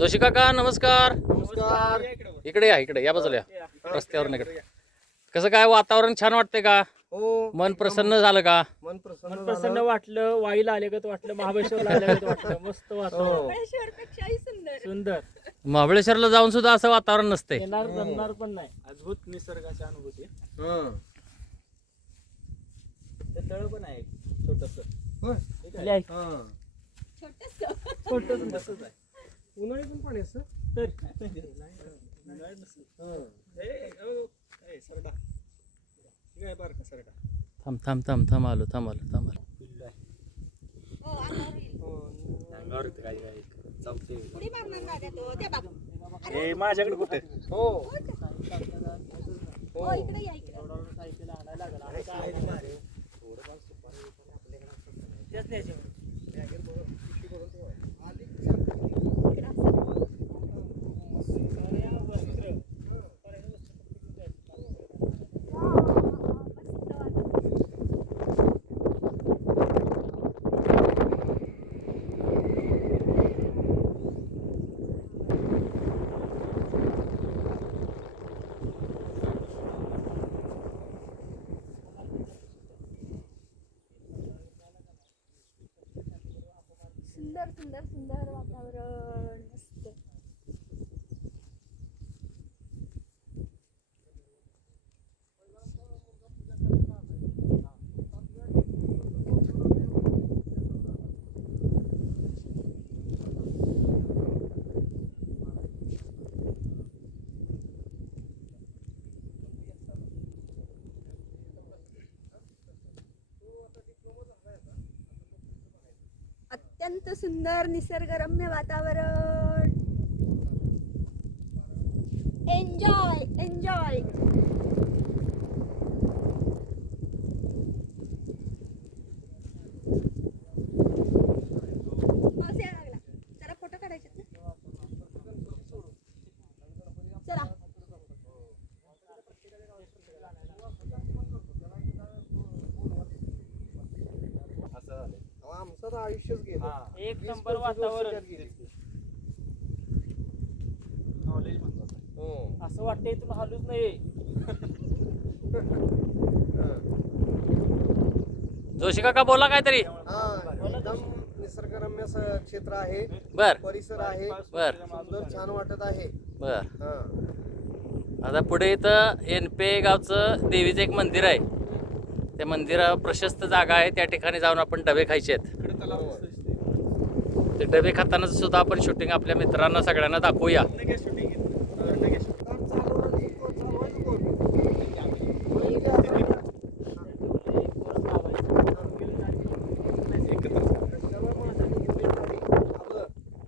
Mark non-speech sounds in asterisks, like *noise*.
जोशी काका नमस्कार. नमस्कार. इकडे या इकडे या बाजूला या. रस्त्यावर इकडे. कसं काय वातावरण छान वाटतंय का? हो. मन प्रसन्न झालं का? मन प्रसन्न मन प्रसन्न झालं. वाटलं वाईला आलेगत वाटलं महाबळेश्वरला *laughs* आलेगत वाटलं. मस्त हो. सुंदर. सुंदर. महाबळेश्वरला जाऊन सुद्धा असं वातावरण नसतंय. येणार जमणार पण नाही. अद्भुत निसर्गाची अनुभूती. हं. ते तळ पण आहे छोटस. होय? हं. छोटस. छोटस आहे. उन्हाळी पण पाणी असं तर. हं. थांब थांब थांब थांब आलो थांब आलो थांब आलो. हो. उडी मारणार का त्या तो? त्या बाबा. हे माझ्याकडे कुठे? हो. हो इकडे या इकडे. सुंदर सुंदर सुंदर वातावरण मस्त अत्यंत सुंदर निसर्गरम्य वातावरण. एन्जॉय एन्जॉय तर आयुष्यच गेलं. एक वीस नंबर पंचवीस वर्ष वातावरण. त्यात गेली. हो. असं वाटतंय तुला हलूच नाही जोशी काका बोला काहीतरी. हा, एकदम निसर्गरम्य क्षेत्र आहे. बर. परिसर आहे. बर. सुंदर छान वाटत आहे. बर. हा. आता पुढे इथं एनपे गावचं देवीचं एक मंदिर आहे. त्या मंदिरा प्रशस्त जागा आहे त्या ठिकाणी जाऊन आपण डबे खायचे आहेत. ते डबे खाताना सुद्धा आपण शूटिंग आपल्या मित्रांना सगळ्यांना दाखवूया.